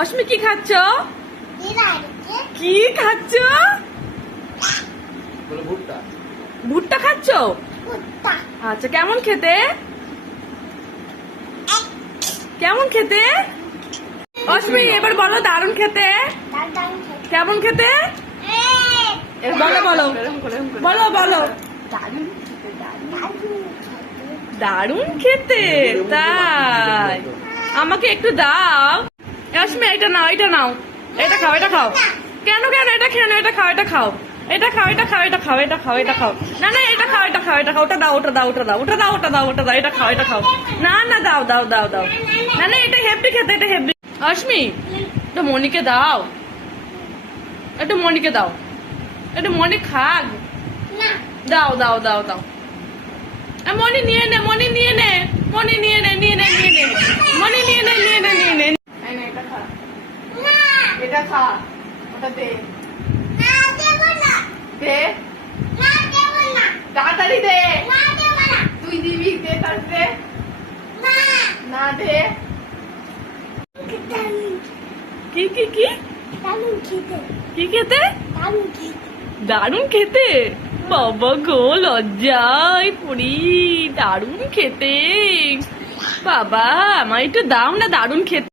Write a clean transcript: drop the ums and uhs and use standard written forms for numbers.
অস্মি কি খাচ্ছ? কি খাচ্ছ? ভুট্টা খাচ্ছ? আচ্ছা, কেমন খেতে? কেমন খেতে? অস্মি এবার বলো দারুণ খেতে। কেমন খেতে? বলো বলো বলো বলো। দারুণ খেতে, তাই? আমাকে একটু দাও। অস্মি এটা নাও, এটা নাও, এটা খাও, এটা খাও। কেন কেন? এটা খেয়ে নাও, এটা খাও, এটা খাও, এটা খাও, এটা খাও, এটা খাও, এটা খাও, এটা খাও। না না, এটা খাও, এটা খাও, এটা খাও। ওটা দাও, ওটা দাও, ওটা দাও, ওটা দাও, ওটা দাও, ওটা দাও। এটা খাও, এটা খাও। না না, দাও দাও দাও দাও। না না, এটা হেভি খেতে, এটা হেভি। অস্মি এটা মনিকে দাও, এটা মনিকে দাও, এটা মনি খাক। দাও দাও দাও দাও। মনি নিয়ে নে, মনি নিয়ে নে, মনি নিয়ে নে, নিয়ে নে, নিয়ে নে, মনি নিয়ে নে, নিয়ে নে, নিয়ে নে। এটা খা, এটা খা, ওটা দে, দে, তাড়াতাড়ি দে। তুই দিবি, দে, তাড়াতাড়ি দে। না দে। কি কি কি কি খেতে? দারুণ খেতে। বাবা গো, লজ্জায় পড়ি। দারুণ খেতে। বাবা, আমার একটু দাও না, দারুণ খেতে।